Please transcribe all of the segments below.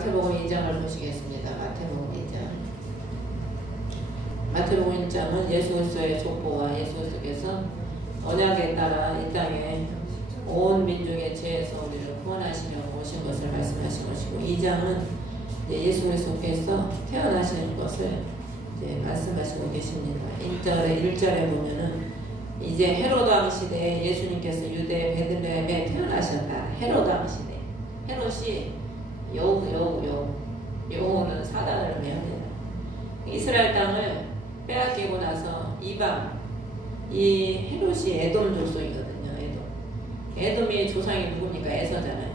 마태복음 2장을 보시겠습니다. 마태복음 2장. 마태복음 1장은 예수 그리스도의 족보와 예수 그리스도께서 언약에 따라 이 땅에 온 민족의 죄에서 우리를 구원하시려고 오신 것을 말씀하신 것이고, 2장은 예수 그리스도께서 태어나시는 것을 이제 말씀하시고 계십니다. 1절에 보면은 이제 헤로드 왕 시대에 예수님께서 유대 베들레헴에 태어나셨다. 헤로드 왕 시대. 헤롯이 여호는 사단을 의미합니다. 이스라엘 땅을 빼앗기고 나서 이방, 이 헤롯이 에돔 족속이거든요. 에돔이 조상이 누굽니까? 에서잖아요.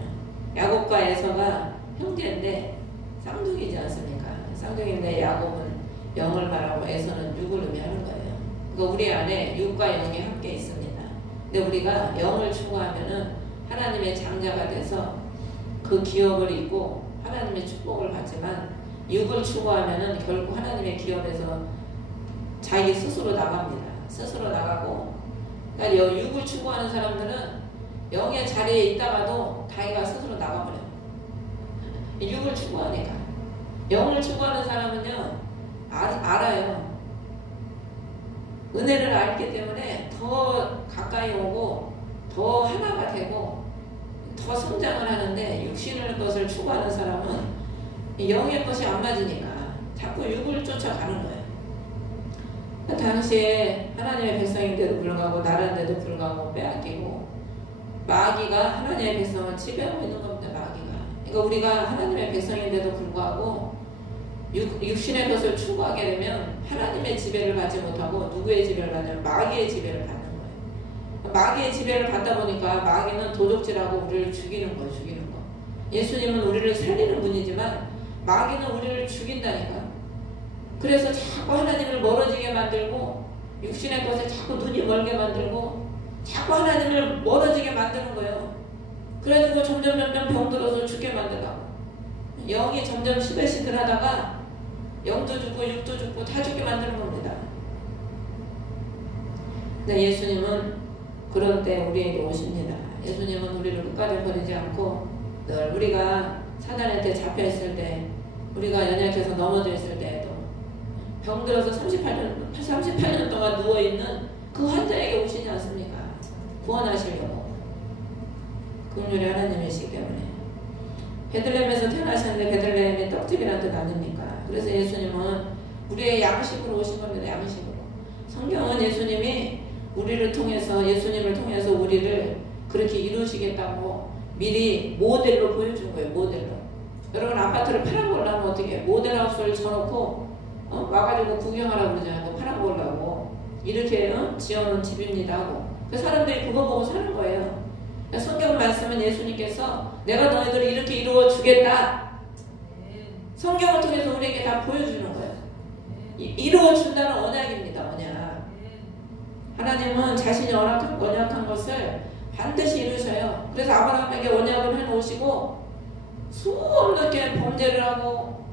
야곱과 에서가 형제인데 쌍둥이지 않습니까? 쌍둥이인데 야곱은 영을 말하고 에서는 육을 의미하는 거예요. 그러니까 우리 안에 육과 영이 함께 있습니다. 근데 우리가 영을 추구하면은 하나님의 장자가 돼서 그 기업을 입고 하나님의 축복을 받지만, 육을 추구하면은 결국 하나님의 기업에서 자기 스스로 나갑니다. 스스로 나가고, 그러니까 육을 추구하는 사람들은 영의 자리에 있다가도 자기가 스스로 나가버려요. 육을 추구하니까. 영을 추구하는 사람은요, 알아요. 은혜를 알기 때문에 더 가까이 오고 더 하나가 되고 더 성장을 하는데, 육신의 것을 추구하는 사람은 영의 것이 안 맞으니까 자꾸 육을 쫓아가는 거예요. 당시에 하나님의 백성인데도 불구하고, 나라인데도 불구하고 빼앗기고, 마귀가 하나님의 백성을 지배하고 있는 겁니다. 마귀가. 그러니까 우리가 하나님의 백성인데도 불구하고 육신의 것을 추구하게 되면 하나님의 지배를 받지 못하고 누구의 지배를 받냐면 마귀의 지배를 받는 거예요. 마귀의 지배를 받다 보니까 마귀는 도적질하고 우리를 죽이는 거예요. 죽이는 거. 예수님은 우리를 살리는 분이지만 마귀는 우리를 죽인다니까. 그래서 자꾸 하나님을 멀어지게 만들고, 육신의 것에 자꾸 눈이 멀게 만들고, 자꾸 하나님을 멀어지게 만드는 거예요. 그래가지고 점점 병들어서 죽게 만들라고. 영이 점점 시들시들하다가 영도 죽고 육도 죽고 다 죽게 만드는 겁니다. 근데 예수님은 그런 때 우리에게 오십니다. 예수님은 우리를 끝까지 버리지 않고, 늘 우리가 사단한테 잡혀있을 때, 우리가 연약해서 넘어져 있을 때에도, 병들어서 38년 동안 누워있는 그 환자에게 오시지 않습니까? 구원하시려고. 긍휼의 하나님이시기 때문에. 베들레헴에서 태어나셨는데 베들레헴이 떡집이라는 뜻 아닙니까? 그래서 예수님은 우리의 양식으로 오신 겁니다. 양식으로. 성경은 예수님이 우리를 통해서, 예수님을 통해서 우리를 그렇게 이루시겠다고 미리 모델로 보여준 거예요. 모델로. 여러분, 아파트를 팔아보려면 어떻게 해요? 모델하우스를 쳐놓고 와가지고 구경하라고 그러잖아요. 팔아보려고. 이렇게 지어놓은 집입니다 하고. 그 사람들이 그거 보고 사는 거예요. 성경 말씀은 예수님께서 내가 너희들을 이렇게 이루어 주겠다. 성경을 통해서 우리에게 다 보여주는 거예요. 이루어 준다는 언약입니다. 언약. 하나님은 자신이 언약한 것을 반드시 이루셔요. 그래서 아브라함에게 언약을 해놓으시고 수없게 범죄를 하고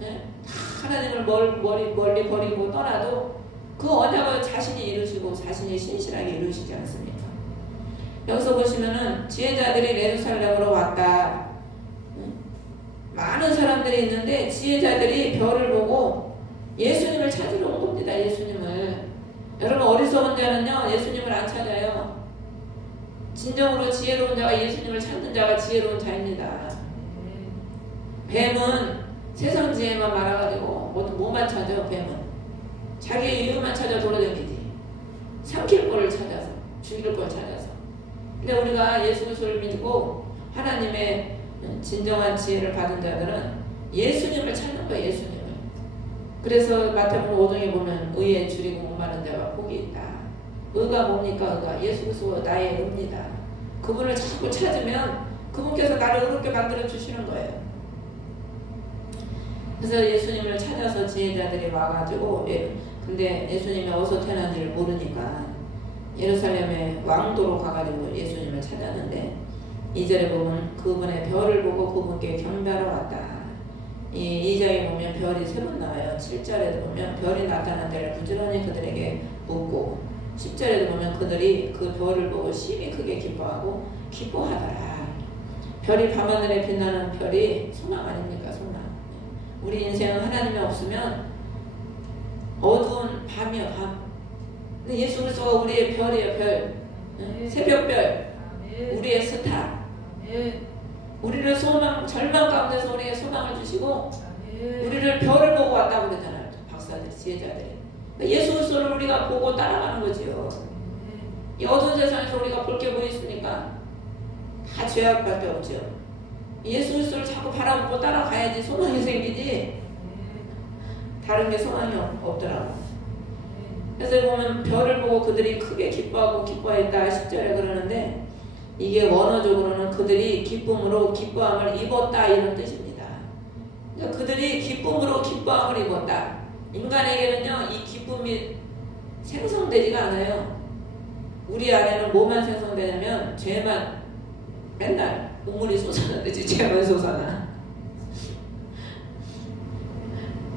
하나님을 멀리 버리고 떠나도 그 언약을 자신이 이루시고 자신이 신실하게 이루시지 않습니까? 여기서 보시면은 지혜자들이 예루살렘으로 왔다. 많은 사람들이 있는데 지혜자들이 별을 보고 예수님을 찾으러 온 겁니다. 예수님을. 여러분, 어리석은 자는요 예수님을 안 찾아요. 진정으로 지혜로운 자가 예수님을 찾는 자가 지혜로운 자입니다. 뱀은 세상 지혜만 말아가지고 뭐만 찾아. 뱀은 자기의 이유만 찾아 돌아다니지. 삼킬 거를 찾아서, 죽일 걸 찾아서. 근데 우리가 예수 그리스도를 믿고 하나님의 진정한 지혜를 받은 자들은 예수님을 찾는 거예요. 예수님을. 그래서 마태복음 5장에 보면 의에 줄이고 목마른 자가 복이 있다. 의가 뭡니까? 의가 예수 그리스도 나의 의입니다. 그분을 자꾸 찾으면 그분께서 나를 의롭게 만들어 주시는 거예요. 그래서 예수님을 찾아서 지혜자들이 와가지고, 근데 예수님이 어디서 태어난지를 모르니까 예루살렘의 왕도로 가가지고 예수님을 찾았는데, 2절에 보면 그분의 별을 보고 그분께 경배하러 왔다. 이 2장에 보면 별이 3번 나와요. 7절에도 보면 별이 나타난 데를 부지런히 그들에게 묻고, 10절에도 보면 그들이 그 별을 보고 심히 크게 기뻐하고 기뻐하더라. 별이 밤하늘에 빛나는 별이 소망 아닙니까? 소망. 우리 인생은 하나님이 없으면 어두운 밤이야, 밤. 근데 예수 그리스도가 우리의 별이에요, 별. 새벽별. 우리의 스타. 우리를 절망 가운데서 우리에게 소망을 주시고 우리를 별을 보고 왔다고 그러잖아요. 박사들, 지혜자들이. 예수 그리스도를 우리가 보고 따라가는 거지요. 이 어두운 세상에서 우리가 볼 게 뭐 있습니까? 다 죄악밖에 없죠. 예수 그리스도를 자꾸 바라보고 따라가야지 소망이 생기지 다른 게 소망이 없더라고. 그래서 보면 별을 보고 그들이 크게 기뻐하고 기뻐했다 10절에 그러는데 이게 원어적으로는 그들이 기쁨으로 기뻐함을 입었다 이런 뜻입니다. 그러니까 그들이 기쁨으로 기뻐함을 입었다. 인간에게는요 이 기쁨이 생성되지가 않아요. 우리 안에는 뭐만 생성되냐면 죄만 맨날 눈물이 솟아나듯이 죄만 솟아나.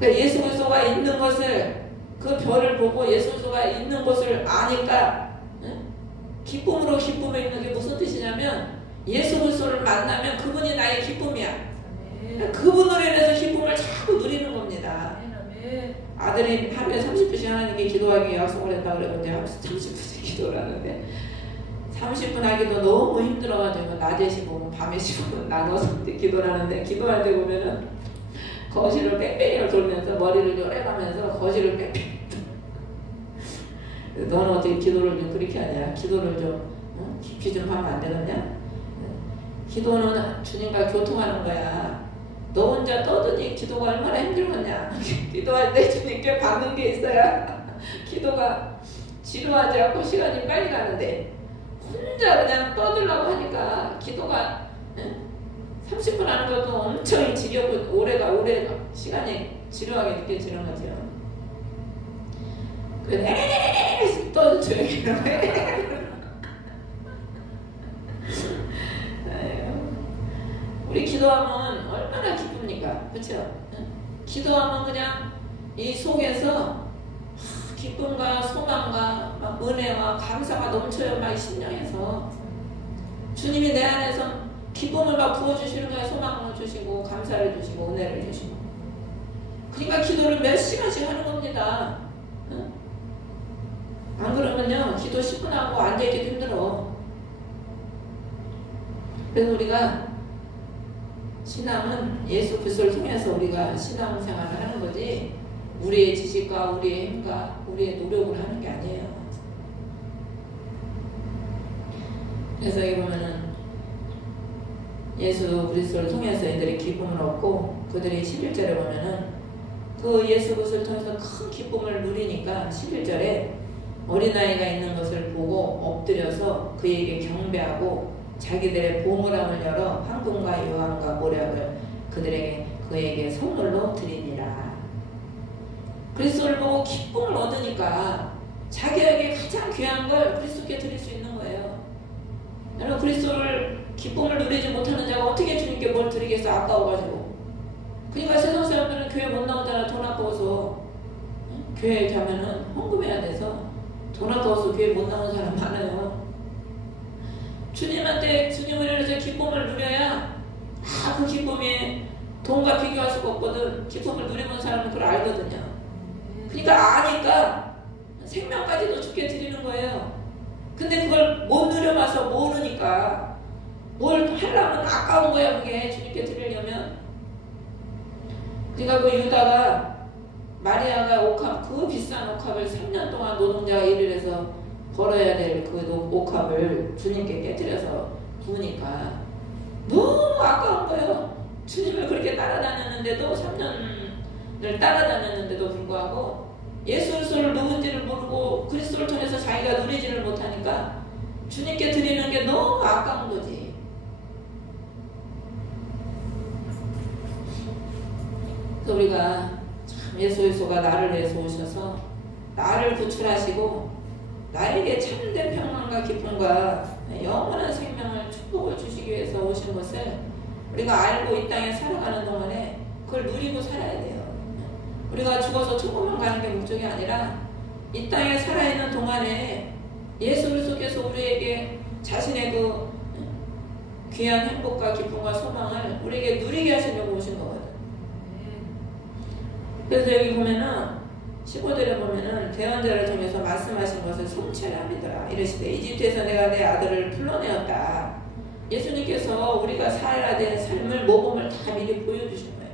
그러니까 예수 그리스도가 있는 것을 그 별을 보고 예수 그리스도가 있는 것을 아니까 기쁨으로 기쁨을 입는 게 무슨 뜻이냐면 예수 그리스도를 만나면 그분이 나의 기쁨이야. 그분으로 인해서 기쁨을 자꾸 누리는 겁니다. 아들이 하루에 30분씩 하나님께 기도하기 약속을 했다고 그러는데 30분씩 기도를 하는데 30분 하기도 너무 힘들어가지고 낮에 15분 밤에 15분 나눠서 기도를 하는데 기도할 때 보면은 거실을 뺑뺑이를 돌면서 머리를 요래가면서 거실을 뺑뺑이 너는 어떻게 기도를 좀 그렇게 하냐? 기도를 좀 깊이 좀 하면 안 되겠냐? 기도는 주님과 교통하는 거야. 너 혼자 떠드니 기도가 얼마나 힘들겠냐? 기도할 때 주님께 받는 게 있어야 기도가 지루하지 않고 시간이 빨리 가는데 혼자 그냥 떠들라고 하니까 기도가 30분 하는 것도 엄청 지겹고 오래 시간이 지루하게 느껴지는 거죠. 그래 떠줘요. 우리 기도하면 얼마나 기쁩니까? 그렇죠? 기도하면 그냥 이 속에서 기쁨과 소망과 막 은혜와 감사가 넘쳐요. 막 심령에서 주님이 내 안에서 기쁨을 막 부어주시는 거예요. 소망을 주시고 감사를 주시고 은혜를 주시고. 그러니까 기도를 몇 시간씩 하는 겁니다. 안 그러면요 기도 10분 하고 앉아있기도 힘들어. 그래서 우리가 신앙은 예수 그리스도를 통해서 우리가 신앙생활을 하는 거지 우리의 지식과 우리의 힘과 우리의 노력을 하는 게 아니에요. 그래서 여기 보면은 예수 그리스도를 통해서 애들이 기쁨을 얻고 그들이 11절에 보면은 그 예수 그리스도를 통해서 큰 기쁨을 누리니까 11절에 어린아이가 있는 것을 보고 엎드려서 그에게 경배하고 자기들의 보물함을 열어 황금과 유황과 모략을 그에게 선물로 드리니라. 그리스도를 보고 기쁨을 얻으니까 자기에게 가장 귀한 걸 그리스도께 드릴 수 있는 거예요. 여러분 그리스도를 기쁨을 누리지 못하는 자가 어떻게 주님께 뭘 드리겠어? 아까워가지고. 그러니까 세상 사람들은 교회 못 나오잖아. 돈 아까워서. 교회 가면은 헌금해야 돼서 돈 아까워서 교회 못 나오는 사람 많아요. 주님한테 주님을 위해서 기쁨을 누려야 그 기쁨이 돈과 비교할 수가 없거든. 기쁨을 누리는 사람은 그걸 알거든요. 그러니까 아니까 생명까지도 주께 드리는 거예요. 근데 그걸 못 누려봐서 모르니까 뭘 하려면 아까운 거야. 그게 주님께 드리려면. 그러니까 그 유다가 마리아가 옥합, 그 비싼 옥합을 3년 동안 노동자가 일을 해서 벌어야 될 그 옥합을 주님께 깨뜨려서 부으니까 너무 아까운 거예요. 주님을 그렇게 따라다녔는데도 3년을 따라다녔는데도 불구하고 예수 그리스도를 누군지를 모르고 그리스도를 통해서 자기가 누리지를 못하니까 주님께 드리는 게 너무 아까운 거지. 그래서 우리가 참 예수 그리스도가 나를 위해서 오셔서 나를 구출하시고 나에게 참된 평안과 기쁨과 영원한 생명을 축복을 주시기 위해서 오신 것을 우리가 알고 이 땅에 살아가는 동안에 그걸 누리고 살아야 돼요. 우리가 죽어서 천국만 가는 게 목적이 아니라 이 땅에 살아있는 동안에 예수 그리스도께서 우리에게 자신의 그 귀한 행복과 기쁨과 소망을 우리에게 누리게 하시려고 오신 거거든. 그래서 여기 보면은 15절에 보면은 대언자를 통해서 말씀하신 것을 성취하려 함이더라. 이르시되 이집트에서 내가 내 아들을 불러내었다. 예수님께서 우리가 살아야 될 삶을 모범을 다 미리 보여주신 거예요.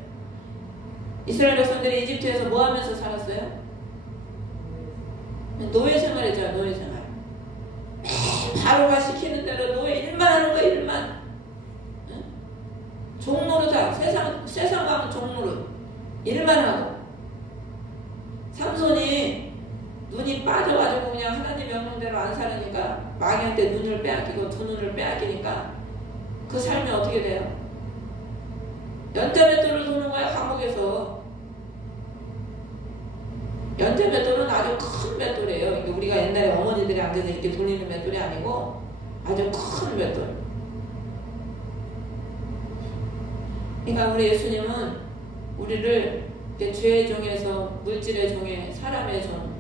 이스라엘 백성들이 이집트에서 뭐 하면서 살았어요? 노예 생활이죠. 노예 생활. 바로가 시키는 대로 노예 일만 하는 거예요. 일만. 종노릇하고 세상 가면 종노릇 일만 하고. 삼손이 눈이 빠져가지고 그냥 하나님 명령대로 안 살으니까 마귀한테 눈을 빼앗기고 두 눈을 빼앗기니까 그 삶이 어떻게 돼요? 연자맷돌을 도는 거야. 감옥에서. 연자맷돌은 아주 큰 맷돌이에요. 우리가 옛날에 어머니들이 앉아서 이렇게 돌리는 맷돌이 아니고 아주 큰 맷돌. 그러니까 우리 예수님은 우리를 죄의 종에서 물질의 종에 사람의 종,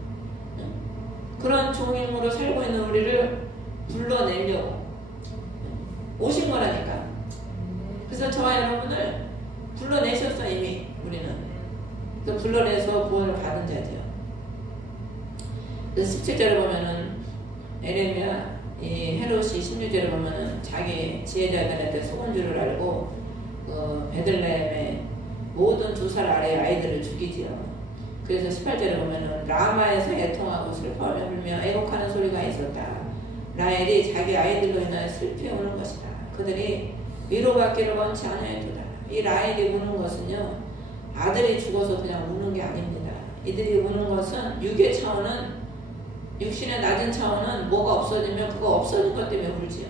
그런 종임으로 살고 있는 우리를 불러내려고 오신 거라니까. 그래서 저와 여러분을 불러내셨어. 이미 우리는. 그래서 불러내서 구원을 받은 자죠. 그래서 17절에 보면은 에레미야 이 헤롯이 16절에 보면은 자기 지혜자들한테 속은 줄을 알고 베들레헴의 모든 주살 아래의 아이들을 죽이지요. 그래서 18절에 보면은 라마에서 애통하고 슬퍼하며 울며 애곡하는 소리가 있었다. 라헬이 자기 아이들로 인하여 슬피 우는 것이다. 그들이 위로받기를 원치 않아야도다. 이 라헬이 우는 것은요, 아들이 죽어서 그냥 우는 게 아닙니다. 이들이 우는 것은 육의 차원은, 육신의 낮은 차원은 뭐가 없어지면 그거 없어진 것 때문에 울지요.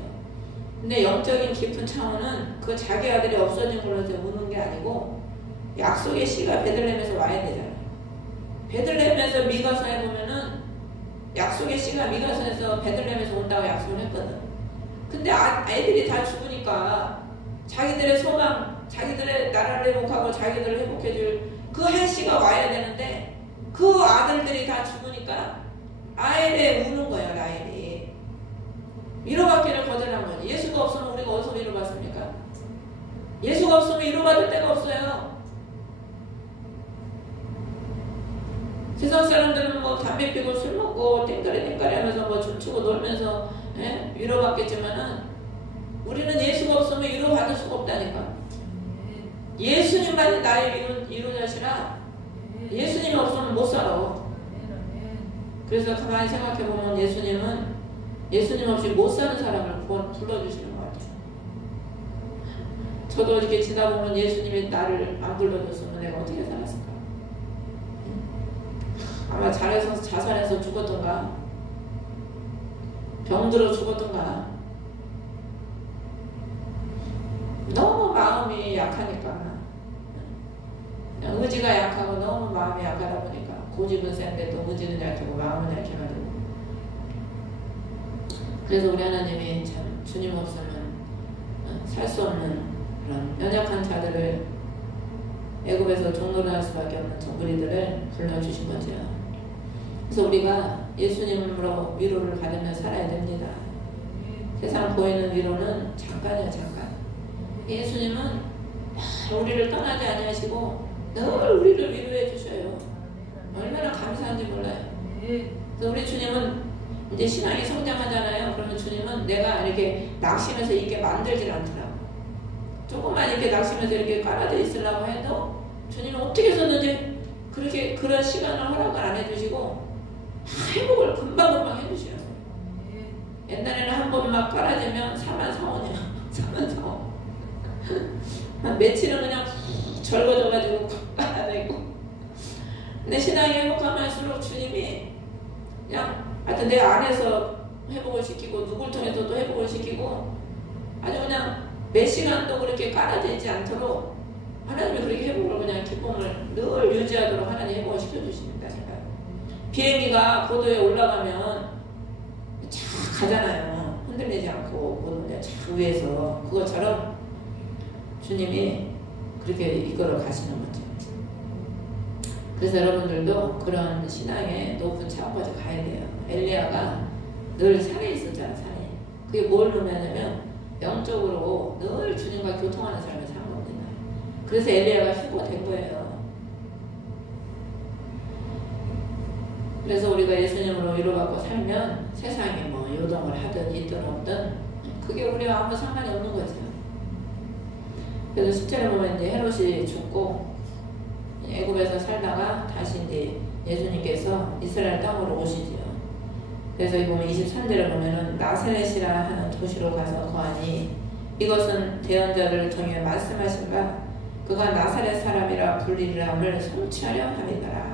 근데 영적인 깊은 차원은 그 자기 아들이 없어진 걸로 우는 게 아니고 약속의 씨가 베들레헴에서 와야 되잖아요. 베들레헴에서 미가서에 보면은 약속의 씨가 미가서에서 베들레헴에서 온다고 약속을 했거든. 근데 아이들이 다 죽으니까 자기들의 소망, 자기들의 나라를 회복하고 자기들을 회복해줄 그 한 씨가 와야 되는데 그 아들들이 다 죽으니까 라헬에 우는 거예요. 라헬이 위로받기를 거절한 거지. 예수가 없으면 우리가 어디서 위로받습니까? 예수가 없으면 위로받을 데가 없어요. 세상 사람들은 뭐 담배 피고 술 먹고 땡가리 하면서 뭐 춤추고 놀면서 위로받겠지만은 우리는 예수가 없으면 위로받을 수가 없다니까. 예수님만이 나의 위로자시라. 예수님 없으면 못 살아. 그래서 가만히 생각해보면 예수님 없이 못 사는 사람을 불러주시는 것 같아요. 저도 이렇게 지다 보면 예수님이 나를 안 불러줬으면 내가 어떻게 살았을까? 아마 잘해서 자살해서 죽었던가 병들어 죽었던가. 너무 마음이 약하니까, 의지가 약하고 너무 마음이 약하다 보니까 고집은 센데 또 의지는 약하고 마음은 약해가지고. 그래서 우리 하나님이 참 주님 없으면 살 수 없는 그런 연약한 자들을, 애굽에서 종노릇할 수밖에 없는 우리들을 불러주신 거죠. 그래서 우리가 예수님으로 위로를 받으며 살아야 됩니다. 세상 보이는 위로는 잠깐이야, 잠깐. 예수님은 우리를 떠나지 아니하시고 늘 우리를 위로해 주셔요. 얼마나 감사한지 몰라요. 그래서 우리 주님은 이제 신앙이 성장하잖아요. 그러면 주님은 내가 이렇게 낙심해서 있게 만들질 않더라고. 조금만 이렇게 낙심해서 이렇게 깔아져 있으려고 해도 주님은 어떻게 해서든지 그렇게 그런 시간을 허락을 안 해주시고 회복을 금방금방 해주셔요. 옛날에는 한 번 막 깔아지면 4만4원이야. 4만4원. 한 며칠은 그냥 절거져가지고 깔아내고. 근데 신앙이 회복하면서 주님이 그냥 하여튼 내 안에서 회복을 시키고 누굴 통해서도 회복을 시키고 아주 그냥 몇 시간도 그렇게 깔아져 있지 않도록 하나님이 그렇게 회복을 그냥 기쁨을 늘 유지하도록 하나님 회복을 시켜주십니다. 비행기가 고도에 올라가면 착 가잖아요. 흔들리지 않고 고도에 착 위에서. 그것처럼 주님이 그렇게 이끌어 가시는 거죠. 그래서 여러분들도 그런 신앙의 높은 차원까지 가야 돼요. 엘리야가 늘 산에 있었잖아, 산에. 그게 뭘 의미하냐면 영적으로 늘 주님과 교통하는 삶을 산 겁니다. 그래서 엘리야가 휴거된 거예요. 그래서 우리가 예수님으로 위로받고 살면 세상에 뭐 요동을 하든 있든 없든 그게 우리와 아무 상관이 없는 거죠. 그래서 10절에 보면 이제 헤롯이 죽고 애굽에서 살다가 다시 이제 예수님께서 이스라엘 땅으로 오시지요. 그래서 이 보면 23절에 보면은 나사렛이라 하는 도시로 가서 거하니 이것은 대언자를 통해 말씀하신 바 그가 나사렛 사람이라 불리람을 성취하려 함이더라.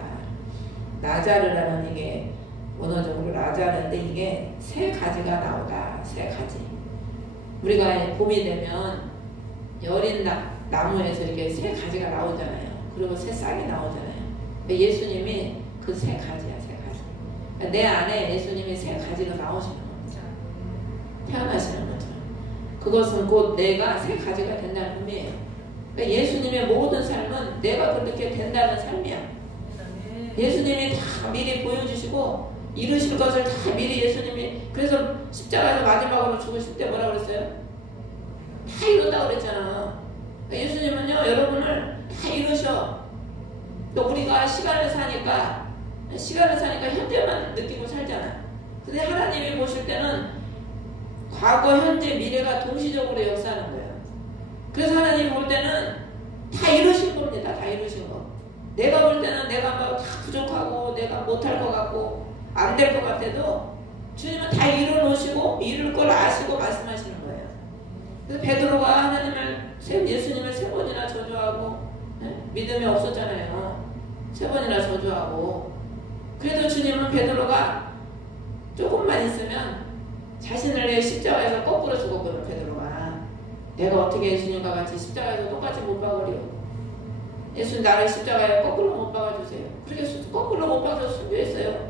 나자르라는 이게 원어적으로 나자르인데 이게 세 가지가 나오다. 세 가지. 우리가 봄이 되면 여린 나무에서 이렇게 새 가지가 나오잖아요. 그리고 새 싹이 나오잖아요. 예수님이 그 새 가지야, 새 가지. 내 안에 예수님이 새 가지가 나오시는 겁니다. 태어나시는 거죠. 그것은 곧 내가 새 가지가 된다는 의미예요. 그러니까 예수님의 모든 삶은 내가 그렇게 된다는 삶이야. 예수님이 다 미리 보여주시고 이루실 것을 다 미리 예수님이 그래서 십자가에서 마지막으로 죽으실 때 뭐라고 그랬어요? 다 이룬다고 그랬잖아. 그러니까 예수님은요 여러분을 다 이루셔. 또 우리가 시간을 사니까 현재만 느끼고 살잖아. 근데 하나님이 보실 때는 과거, 현재, 미래가 동시적으로 역사하는 거예요. 그래서 하나님이 볼 때는 다 이루신 겁니다. 다 이루신 거. 내가 볼 때는 내가 막 다 부족하고 내가 못할 것 같고 안 될 것 같아도 주님은 다 이루어놓으시고 이룰 걸 아시고 말씀하시는 거예요. 그래서 베드로가 하나님을 예수님을 세 번이나 저주하고 믿음이 없었잖아요. 세 번이나 저주하고 그래도 주님은 베드로가 조금만 있으면 자신을 내 십자가에서 거꾸로 죽었거든. 베드로가 내가 어떻게 예수님과 같이 십자가에서 똑같이 못 박으리요. 예수님 나를 십자가에 거꾸로 못 박아주세요. 그렇게 거꾸로 못 박아서 순교했어요.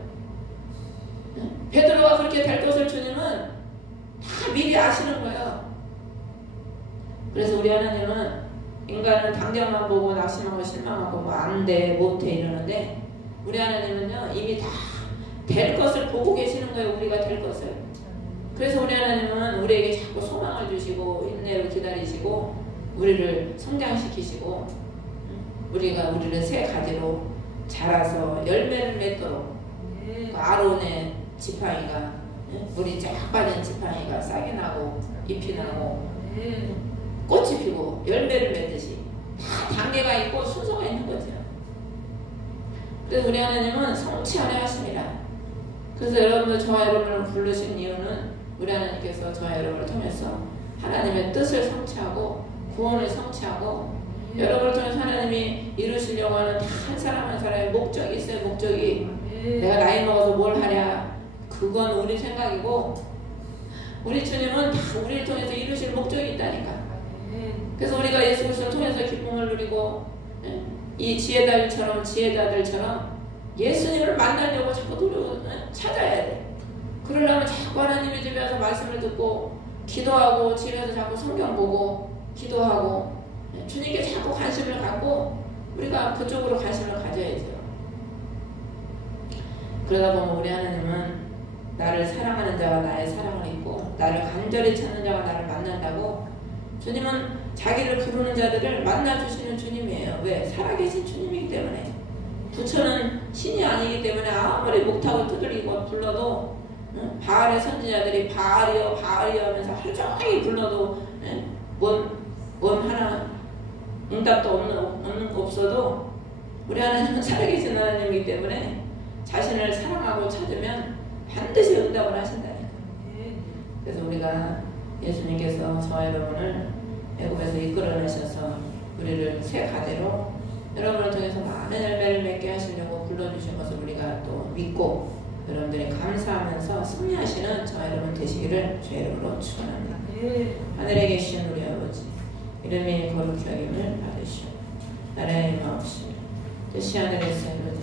베드로가 그렇게 될 것을 주님은 다 미리 아시는 거예요. 그래서 우리 하나님은 인간은 당장만 보고 낙심하고 실망하고 뭐 안 돼, 못해 이러는데 우리 하나님은요 이미 다 될 것을 보고 계시는 거예요. 우리가 될 것을. 그래서 우리 하나님은 우리에게 자꾸 소망을 주시고 인내로 기다리시고 우리를 성장시키시고 우리를 새 가지로 자라서 열매를 맺도록 그 아론의 지팡이가 물이 쫙 빠진 지팡이가 싹이 나고 잎이 나고 꽃이 피고 열매를 맺듯이 다 단계가 있고 순서가 있는 거죠. 그래서 우리 하나님은 성취하려 하십니다. 그래서 여러분들 저와 여러분을 부르신 이유는 우리 하나님께서 저와 여러분을 통해서 하나님의 뜻을 성취하고 구원을 성취하고 여러분을 통해서 하나님이 이루시려고 하는 한 사람 한 사람의 목적이 있어요. 목적이 내가 나이 먹어서 뭘 하랴 그건 우리 생각이고 우리 주님은 다 우리를 통해서 이루실 목적이 있다니까. 그래서 우리가 예수 그리스도를 통해서 기쁨을 누리고 이 지혜자들처럼 예수님을 만나려고 자꾸 찾아야 돼. 그러려면 자꾸 하나님의 집에 와서 말씀을 듣고 기도하고 집에서 자꾸 성경 보고 기도하고 주님께 자꾸 관심을 갖고 우리가 그쪽으로 관심을 가져야죠. 그러다 보면 우리 하나님은 나를 사랑하는 자가 나의 사랑을 입고 나를 간절히 찾는 자가 나를 만난다고 주님은 자기를 부르는 자들을 만나주시는 주님이에요. 왜? 살아계신 주님이기 때문에. 부처는 신이 아니기 때문에 아무리 목탁을 두드리고 불러도 바알의 선지자들이 바알이여 바알이여 하면서 하루 종일 불러도 뭔 하나 응답도 없어도 우리 하나님은 살아계신 하나님이기 때문에 자신을 사랑하고 찾으면 반드시 응답을 하신다니까. 그래서 우리가 예수님께서 저와 여러분을 애굽에서 이끌어내셔서 우리를 새 가지로 여러분을 통해서 많은 열매를 맺게 하시려고 불러주신 것을 우리가 또 믿고 여러분들이 감사하면서 승리하시는 저와 여러분 되시기를 주의 이름으로 축원합니다. 하늘에 계신 우리 아버지 이름이 거룩히 여김을 받으시오. 나라의 마옵시오. 뜻이 하늘에서 이루어지고